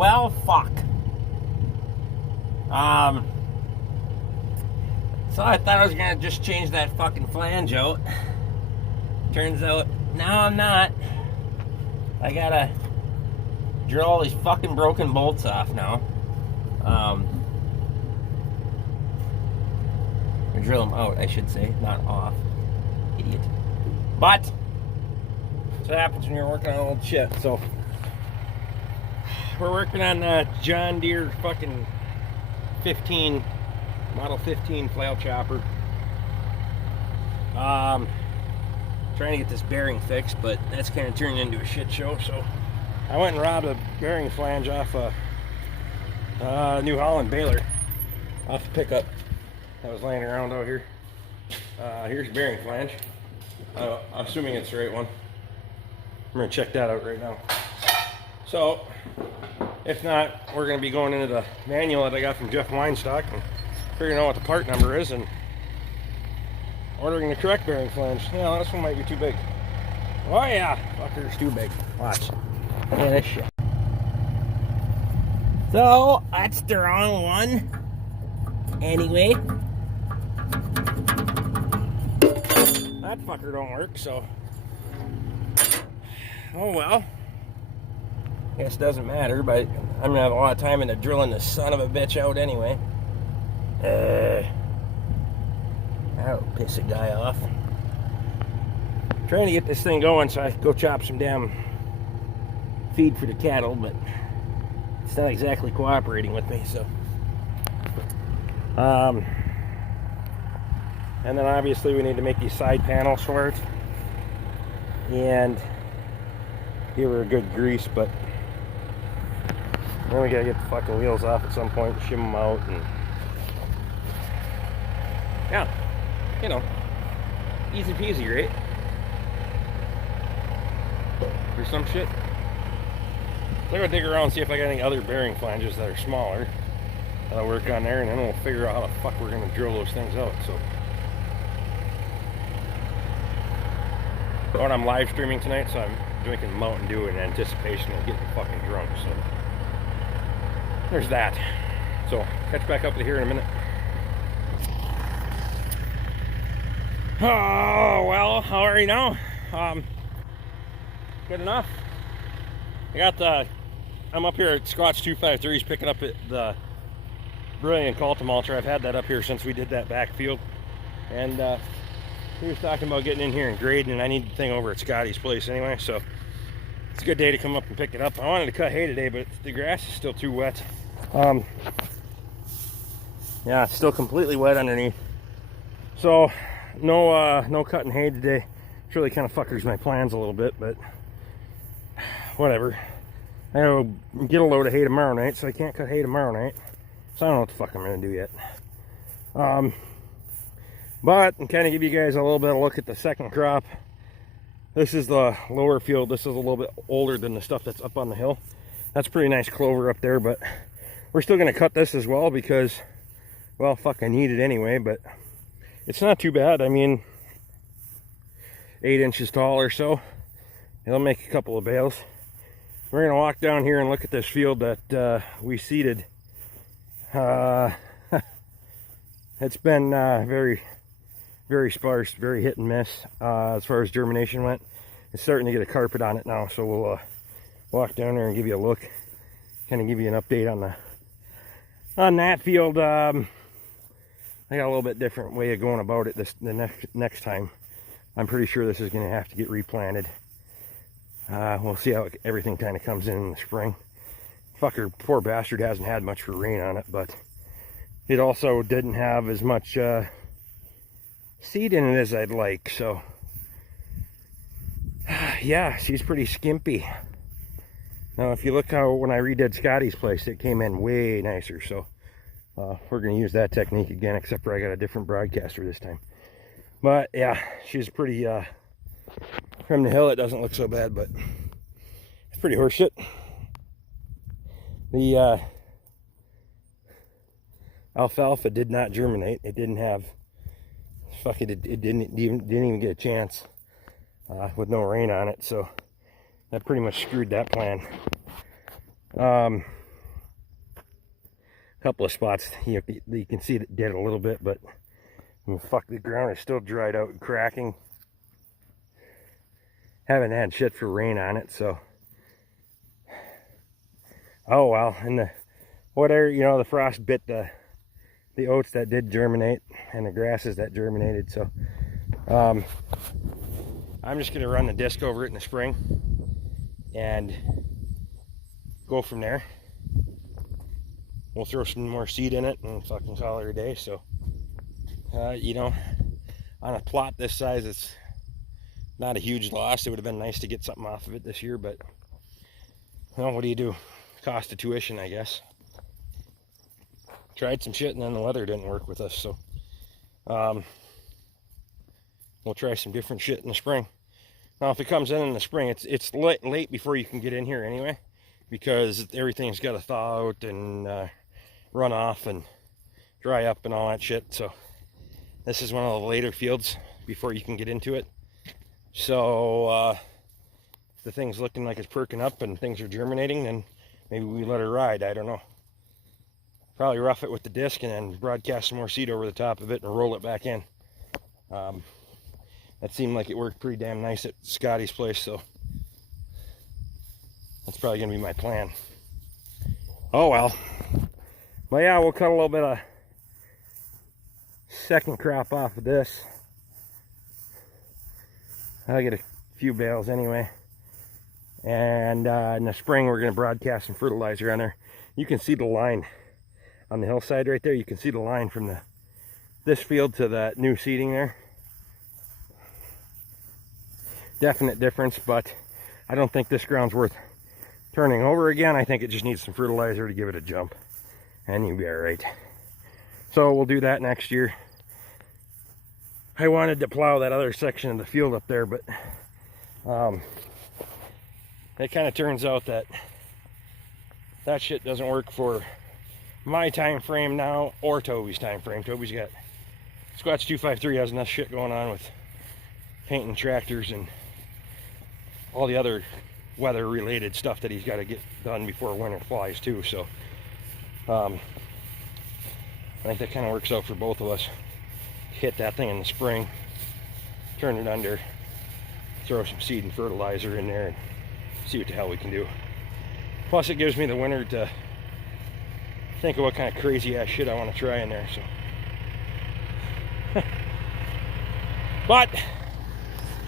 Well, fuck. So I thought I was gonna just change that fucking flange out. Turns out, now I'm not. I gotta drill all these fucking broken bolts off now. Or drill them out, I should say, not off. Idiot. But, that's what happens when you're working on old shit. So, we're working on John Deere fucking 15, model 15 flail chopper. Trying to get this bearing fixed, but that's kind of turning into a shit show. So, I went and robbed a bearing flange off a New Holland baler off the pickup that was laying around out here. Here's the bearing flange. I'm assuming it's the right one. I'm going to check that out right now. So, if not, we're going to be going into the manual that I got from Jeff Weinstock and figuring out what the part number is and ordering the correct bearing flange. Yeah, this one might be too big. Oh yeah, fucker's too big. Watch. Look at this shit. So, that's the wrong one. Anyway. That fucker don't work, so. Oh well. Guess it doesn't matter, but I'm gonna have a lot of time into drilling this son of a bitch out anyway. That'll piss a guy off. Trying to get this thing going so I can go chop some damn feed for the cattle, but it's not exactly cooperating with me, so. And then obviously we need to make these side panels for it and give her a good grease, but then we gotta get the fucking wheels off at some point and shim them out, and yeah, you know, easy peasy, right? For some shit. I'm gonna dig around and see if I got any other bearing flanges that are smaller that I'll work on there, and then we'll figure out how the fuck we're gonna drill those things out. So, but I'm live streaming tonight, so I'm drinking Mountain Dew in anticipation of getting fucking drunk. So there's that. So catch back up to here in a minute. Oh well, how are you now? Good enough. I'm up here at Squatch253. He's picking up the Brilliant Culti mulcher. I've had that up here since we did that backfield, and he was talking about getting in here and grading, and I need the thing over at Scotty's place anyway, so it's a good day to come up and pick it up. I wanted to cut hay today, but the grass is still too wet. Yeah, it's still completely wet underneath, so no cutting hay today. It's really kind of fuckers my plans a little bit, but whatever. I'll get a load of hay tomorrow night, so I can't cut hay tomorrow night, so I don't know what the fuck I'm gonna do yet. But I'm kind of give you guys a little bit of a look at the second crop. This is the lower field. This is a little bit older than the stuff that's up on the hill. That's pretty nice clover up there, but we're still going to cut this as well because, well, fuck, I need it anyway, but it's not too bad. I mean, 8 inches tall or so. It'll make a couple of bales. We're going to walk down here and look at this field that we seeded. It's been very sparse, very hit and miss as far as germination went. It's starting to get a carpet on it now, so we'll walk down there and give you a look, kind of give you an update on that field. I got a little bit different way of going about it the next time. I'm pretty sure this is going to have to get replanted. We'll see how everything kind of comes in the spring. Fucker, poor bastard hasn't had much for rain on it, but it also didn't have as much seed in it as I'd like, so yeah, she's pretty skimpy. Now if you look how when I redid Scotty's place, it came in way nicer, so we're going to use that technique again, except for I got a different broadcaster this time. But yeah, she's pretty from the hill it doesn't look so bad, but it's pretty horseshit. The alfalfa did not germinate. It didn't have it didn't even get a chance with no rain on it, so that pretty much screwed that plan. A couple of spots you can see that did a little bit, but fuck, the ground is still dried out and cracking. Haven't had shit for rain on it, so oh well. And the whatever, you know, the frost bit the oats that did germinate and the grasses that germinated, so I'm just gonna run the disc over it in the spring and go from there. We'll throw some more seed in it and fucking call it a day. So you know, on a plot this size, it's not a huge loss. It would have been nice to get something off of it this year, but well, what do you do? Cost of tuition, I guess. Tried some shit and then the weather didn't work with us, so we'll try some different shit in the spring. Now, if it comes in the spring, it's late before you can get in here anyway, because everything's got to thaw out and run off and dry up and all that shit. So this is one of the later fields before you can get into it. So if the thing's looking like it's perking up and things are germinating, then maybe we let her ride. I don't know. Probably rough it with the disc and then broadcast some more seed over the top of it and roll it back in. That seemed like it worked pretty damn nice at Scotty's place, so that's probably gonna be my plan. Oh well. But yeah, we'll cut a little bit of second crop off of this. I'll get a few bales anyway. And in the spring, we're gonna broadcast some fertilizer on there. You can see the line on the hillside right there. You can see the line from this field to that new seeding there. Definite difference, but I don't think this ground's worth turning over again. I think it just needs some fertilizer to give it a jump, and you'll be all right. So we'll do that next year. I wanted to plow that other section of the field up there, but it kind of turns out that that shit doesn't work for my time frame now or Toby's time frame. Toby's got Squatch253 has enough shit going on with painting tractors and all the other weather related stuff that he's got to get done before winter flies too. So I think that kind of works out for both of us. Hit that thing in the spring, turn it under, throw some seed and fertilizer in there and see what the hell we can do. Plus it gives me the winter to think of what kind of crazy ass shit I want to try in there. So but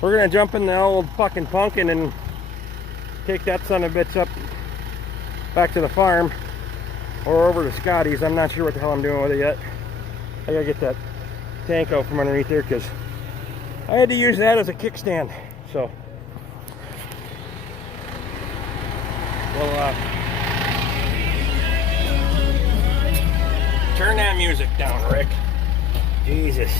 we're gonna jump in the old fucking pumpkin and take that son of a bitch up back to the farm or over to Scotty's. I'm not sure what the hell I'm doing with it yet. I gotta get that tank out from underneath there because I had to use that as a kickstand. So we'll turn that music down, Rick. Jesus.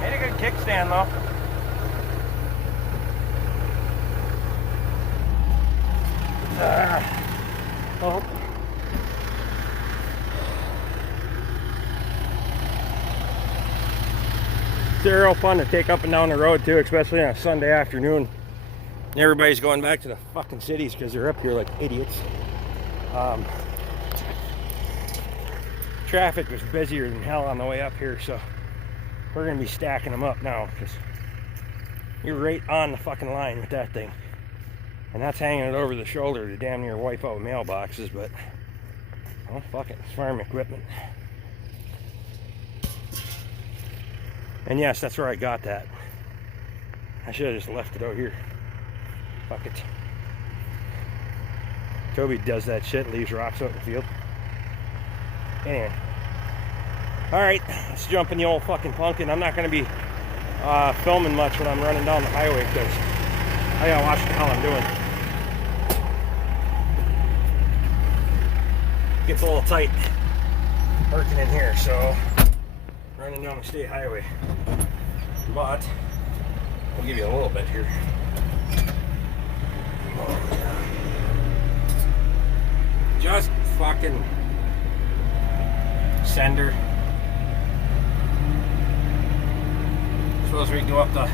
Made a good kickstand though. Oh. They're real fun to take up and down the road too, especially on a Sunday afternoon. Everybody's going back to the fucking cities because they're up here like idiots. Traffic was busier than hell on the way up here, so we're gonna be stacking them up now because you're right on the fucking line with that thing. And that's hanging it over the shoulder to damn near wipe out mailboxes, but well, fuck it, it's farm equipment. And yes, that's where I got that. I should have just left it out here. Fuck it. Toby does that shit, leaves rocks out in the field. Anyway. Alright, let's jump in the old fucking pumpkin. I'm not going to be filming much when I'm running down the highway because I gotta watch what the hell I'm doing. Gets a little tight working in here, so running down the state highway. But I'll give you a little bit here. Just fucking sender. Suppose we can go up the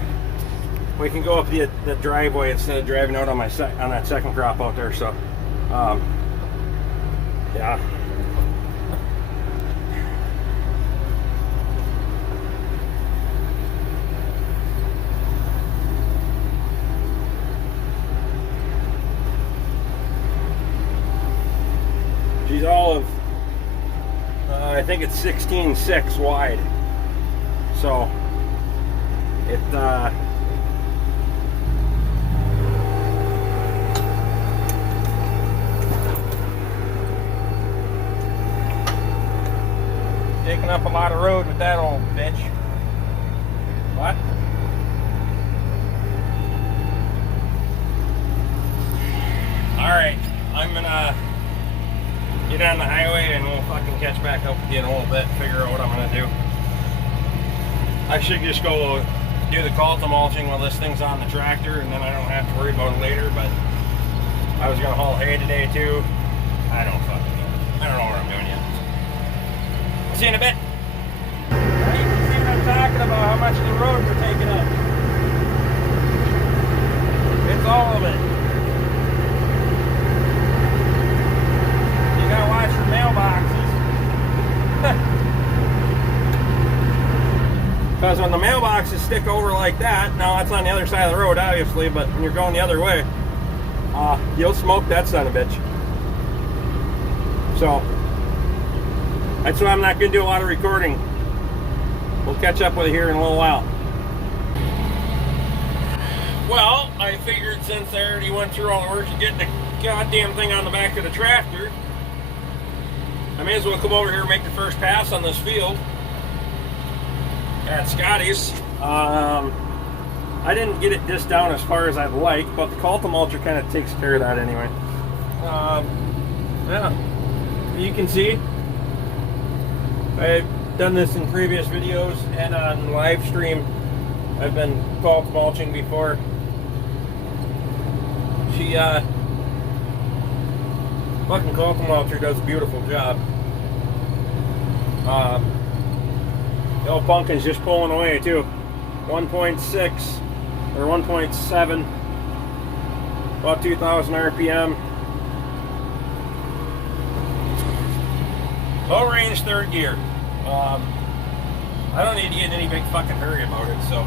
we can go up the driveway instead of driving out on my on that second crop out there. So, yeah. She's all of, I think it's 16.6 wide. So, it, taking up a lot of road with that old bitch. What? Alright, I'm gonna get on the highway and we'll fucking catch back up with you in a little bit, figure out what I'm gonna do. I should just go do the mulching while this thing's on the tractor, and then I don't have to worry about it later, but I was gonna haul hay today too. I don't fucking know. I don't know what I'm doing yet. I'll see you in a bit. Now you can see what I'm talking about, how much of the road we're taking up. It's all of it. You gotta watch your mailboxes. Because when the mailboxes stick over like that, now that's on the other side of the road obviously, but when you're going the other way, you'll smoke that son of a bitch. So, that's why I'm not going to do a lot of recording. We'll catch up with you here in a little while. Well, I figured since I already went through all the work to get the goddamn thing on the back of the tractor, I may as well come over here and make the first pass on this field at Scotty's. I didn't get it disc down as far as I'd like, but the mulcher kind of takes care of that anyway. Yeah, you can see I've done this in previous videos and on live stream. I've been mulching before. She fucking mulcher does a beautiful job. The old pumpkin's just pulling away too. 1.6 or 1.7, about 2,000 RPM. Low range third gear. I don't need to get in any big fucking hurry about it, so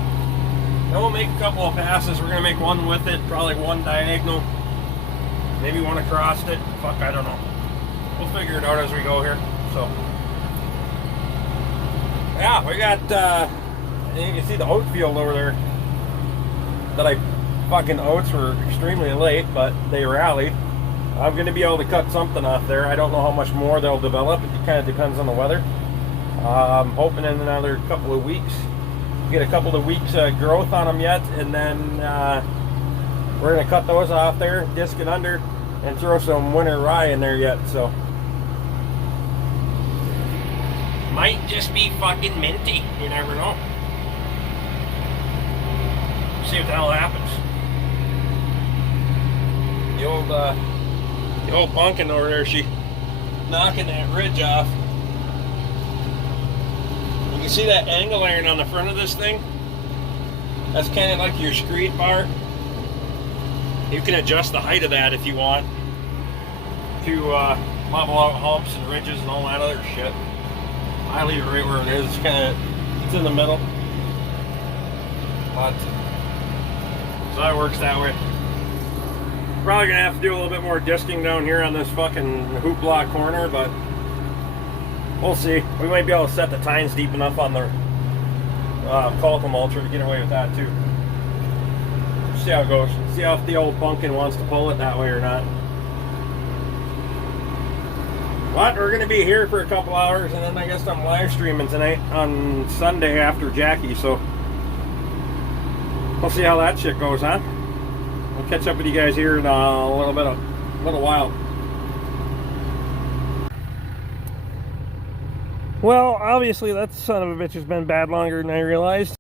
we'll make a couple of passes. We're gonna make one with it, probably one diagonal, maybe one across it. Fuck, I don't know. We'll figure it out as we go here. So yeah, we got you can see the oat field over there that I fucking oats were extremely late, but they rallied. I'm going to be able to cut something off there. I don't know how much more they'll develop. It kind of depends on the weather. I'm hoping in another couple of weeks, get a couple of weeks growth on them yet, and then we're going to cut those off there, disc it under, and throw some winter rye in there yet. So might just be fucking minty. You never know. See what the hell happens. The old pumpkin over there, she knocking that ridge off. You can see that angle iron on the front of this thing. That's kind of like your screed bar. You can adjust the height of that if you want to level out humps and ridges and all that other shit. I leave it right where it is. It's in the middle. But so that works that way. Probably gonna have to do a little bit more disking down here on this fucking hoop block corner, but we'll see. We might be able to set the tines deep enough on the mulcher to get away with that too. See how it goes. See how if the old pumpkin wants to pull it that way or not. But we're gonna be here for a couple hours, and then I guess I'm live streaming tonight on Sunday after Jackie, so we'll see how that shit goes, huh? We'll catch up with you guys here in a little while. Well, obviously that son of a bitch has been bad longer than I realized.